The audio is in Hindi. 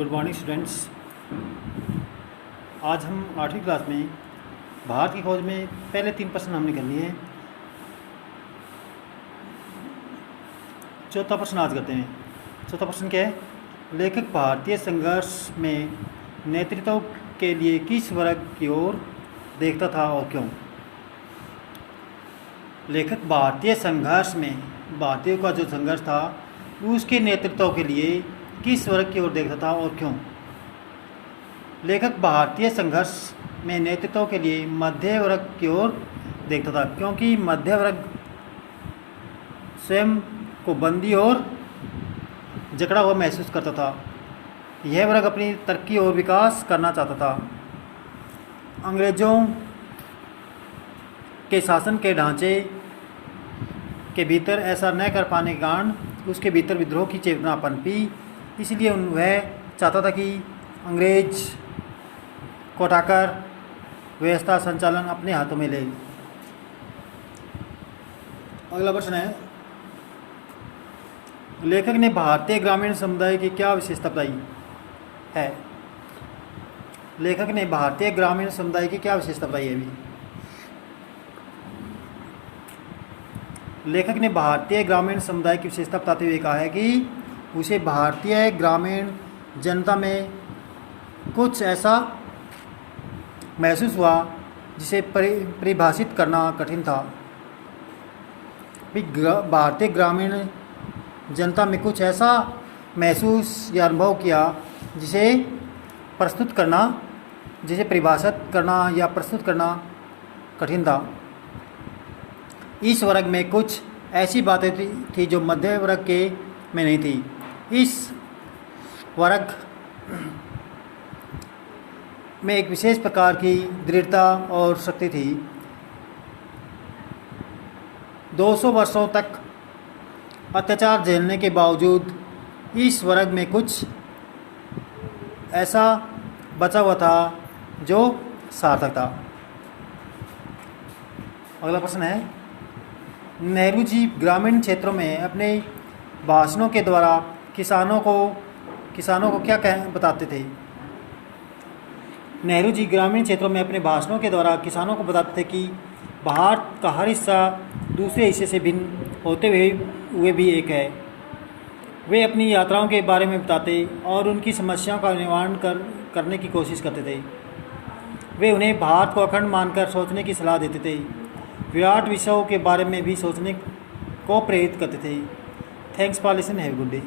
Good morning students. आज हम 8वीं क्लास में भारत की खोज में पहले 3 प्रश्न हमने कर लिए हैं। चौथा प्रश्न आज करते हैं। चौथा प्रश्न क्या है? लेखक भारतीय संघर्ष में नेतृत्व के लिए किस वर्ग की ओर देखता था और क्यों? लेखक भारतीय संघर्ष में भारतीयों का जो संघर्ष था उसके नेतृत्व के लिए किस वर्ग की ओर देखता था और क्यों? लेखक भारतीय संघर्ष में नेतृत्व के लिए मध्य वर्ग की ओर देखता था, क्योंकि मध्य वर्ग स्वयं को बंदी और जकड़ा हुआ महसूस करता था। यह वर्ग अपनी तरक्की और विकास करना चाहता था। अंग्रेज़ों के शासन के ढांचे के भीतर ऐसा न कर पाने के कारण उसके भीतर विद्रोह की चेतना पनपी। इसलिए वह चाहता था कि अंग्रेज को हटाकर व्यवस्था संचालन अपने हाथों में ले। अगला प्रश्न है, लेखक ने भारतीय ग्रामीण समुदाय की क्या विशेषता बताई है? लेखक ने भारतीय ग्रामीण समुदाय की क्या विशेषता बताई है? अभी लेखक ने भारतीय ग्रामीण समुदाय की विशेषता बताते हुए कहा है कि उसे भारतीय ग्रामीण जनता में कुछ ऐसा महसूस हुआ जिसे परिभाषित करना कठिन था। भारतीय ग्रामीण जनता में कुछ ऐसा महसूस या अनुभव किया जिसे परिभाषित करना या प्रस्तुत करना कठिन था। इस वर्ग में कुछ ऐसी बातें थी जो मध्य वर्ग के में नहीं थी। इस वर्ग में एक विशेष प्रकार की दृढ़ता और शक्ति थी। 200 वर्षों तक अत्याचार झेलने के बावजूद इस वर्ग में कुछ ऐसा बचा हुआ था जो सार्थक था। अगला प्रश्न है, नेहरू जी ग्रामीण क्षेत्रों में अपने भाषणों के द्वारा किसानों को क्या बताते थे? नेहरू जी ग्रामीण क्षेत्रों में अपने भाषणों के द्वारा किसानों को बताते थे कि भारत का हर हिस्सा दूसरे हिस्से से भिन्न होते हुए भी एक है। वे अपनी यात्राओं के बारे में बताते और उनकी समस्याओं का निवारण करने की कोशिश करते थे। वे उन्हें भारत को अखंड मानकर सोचने की सलाह देते थे। विराट विषयों के बारे में भी सोचने को प्रेरित करते थे। Thanks for listening, have a good day.